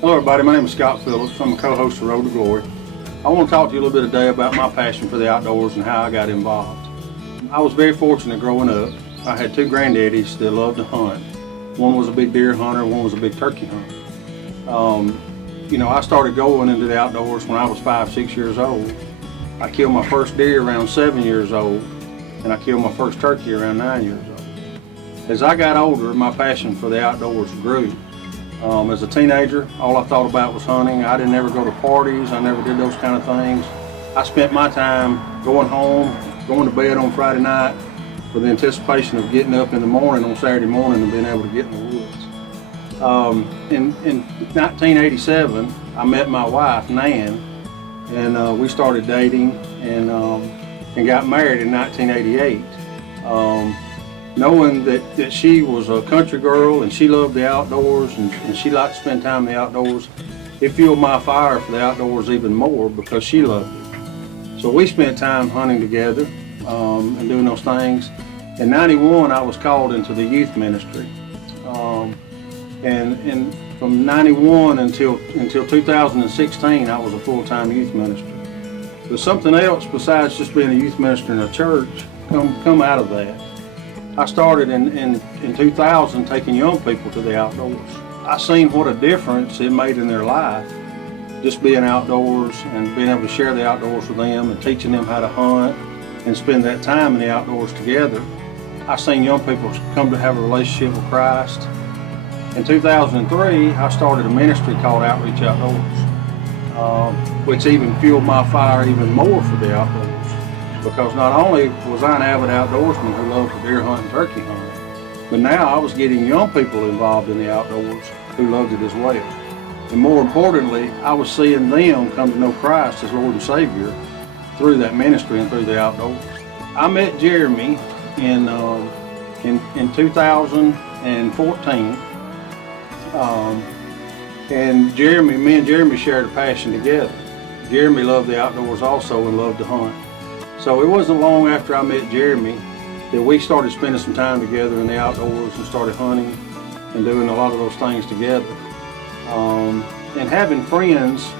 Hello everybody, my name is Scott Phillips. I'm a co-host of Road to Glory. I want to talk to you a little bit today about my passion for the outdoors and how I got involved. I was very fortunate growing up. I had two granddaddies that loved to hunt. One was a big deer hunter, one was a big turkey hunter. I started going into the outdoors when I was 5, 6 years old. I killed my first deer around 7 years old, and I killed my first turkey around 9 years old. As I got older, my passion for the outdoors grew. As a teenager, all I thought about was hunting. I didn't ever go to parties. I never did those kind of things. I spent my time going home, going to bed on Friday night with the anticipation of getting up in the morning on Saturday morning and being able to get in the woods. In 1987, I met my wife, Nan, and we started dating and got married in 1988. Knowing that she was a country girl and she loved the outdoors and she liked to spend time in the outdoors, it fueled my fire for the outdoors even more because she loved it. So we spent time hunting together and doing those things. In '91, I was called into the youth ministry. And from '91 until 2016, I was a full-time youth minister. But something else besides just being a youth minister in a church come out of that. I started in 2000 taking young people to the outdoors. I seen what a difference it made in their life, just being outdoors and being able to share the outdoors with them and teaching them how to hunt and spend that time in the outdoors together. I seen young people come to have a relationship with Christ. In 2003, I started a ministry called Outreach Outdoors, which even fueled my fire even more for the outdoors. Because not only was I an avid outdoorsman who loved to deer hunt and turkey hunt, but now I was getting young people involved in the outdoors who loved it as well. And more importantly, I was seeing them come to know Christ as Lord and Savior through that ministry and through the outdoors. I met Jeremy in 2014, and me and Jeremy shared a passion together. Jeremy loved the outdoors also and loved to hunt. So it wasn't long after I met Jeremy that we started spending some time together in the outdoors and started hunting and doing a lot of those things together. And having friends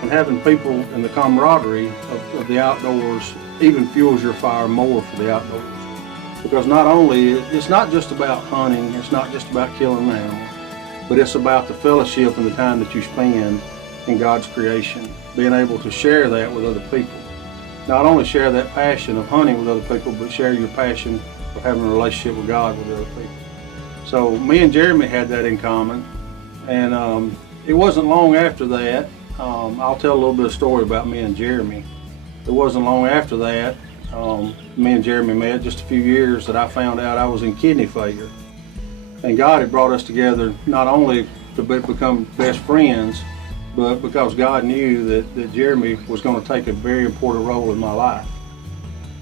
and having people in the camaraderie of the outdoors even fuels your fire more for the outdoors. Because it's not just about hunting, it's not just about killing an animal, but it's about the fellowship and the time that you spend in God's creation, being able to share that with other people. Not only share that passion of hunting with other people, but share your passion of having a relationship with God with other people. So me and Jeremy had that in common, and it wasn't long after that. I'll tell a little bit of story about me and Jeremy. It wasn't long after that, me and Jeremy met, just a few years, that I found out I was in kidney failure. And God had brought us together not only to become best friends, but because God knew that Jeremy was going to take a very important role in my life.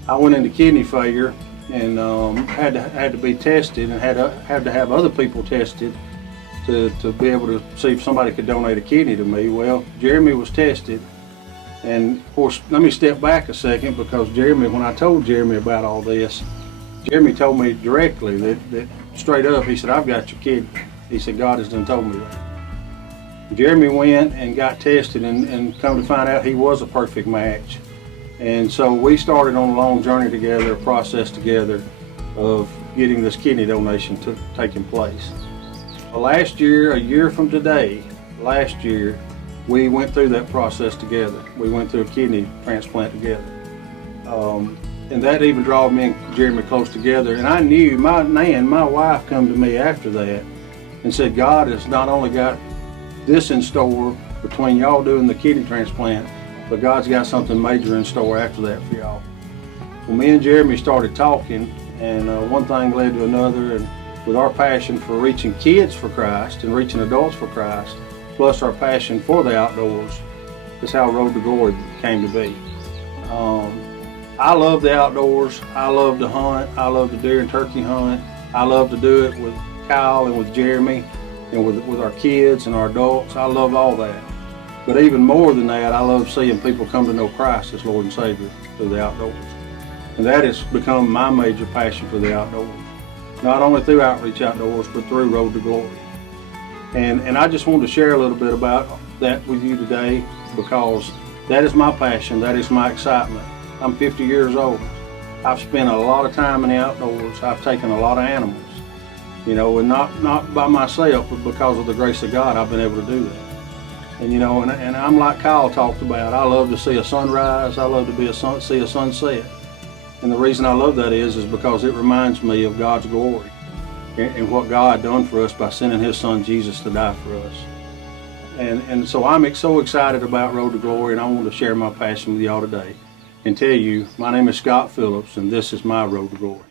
I went into kidney failure and had to be tested and had to have other people tested to be able to see if somebody could donate a kidney to me. Well, Jeremy was tested, and of course, let me step back a second, because when I told Jeremy about all this, Jeremy told me directly that straight up, he said, "I've got your kidney." He said, "God has done told me that." Jeremy went and got tested and come to find out he was a perfect match. And so we started on a long journey together, a process together of getting this kidney donation taking place. Last year, a year from today, last year, we went through that process together. We went through a kidney transplant together. And that even drew me and Jeremy close together. And I knew my wife, come to me after that and said, God has not only got this in store between y'all doing the kidney transplant, but God's got something major in store after that for y'all. Well, me and Jeremy started talking, and one thing led to another, and with our passion for reaching kids for Christ and reaching adults for Christ, plus our passion for the outdoors, is how Road to Glory came to be. I love the outdoors. I love to hunt. I love to deer and turkey hunt. I love to do it with Kyle and with Jeremy and with our kids and our adults. I love all that. But even more than that, I love seeing people come to know Christ as Lord and Savior through the outdoors. And that has become my major passion for the outdoors. Not only through Outreach Outdoors, but through Road to Glory. And I just wanted to share a little bit about that with you today, because that is my passion, that is my excitement. I'm 50 years old. I've spent a lot of time in the outdoors. I've taken a lot of animals, you know, and not by myself, but because of the grace of God, I've been able to do that. And you know, and I'm like Kyle talked about, I love to see a sunrise, I love to see a sunset. And the reason I love that is because it reminds me of God's glory and what God done for us by sending His Son Jesus to die for us. And so I'm so excited about Road to Glory, and I want to share my passion with y'all today and tell you, my name is Scott Phillips, and this is my Road to Glory.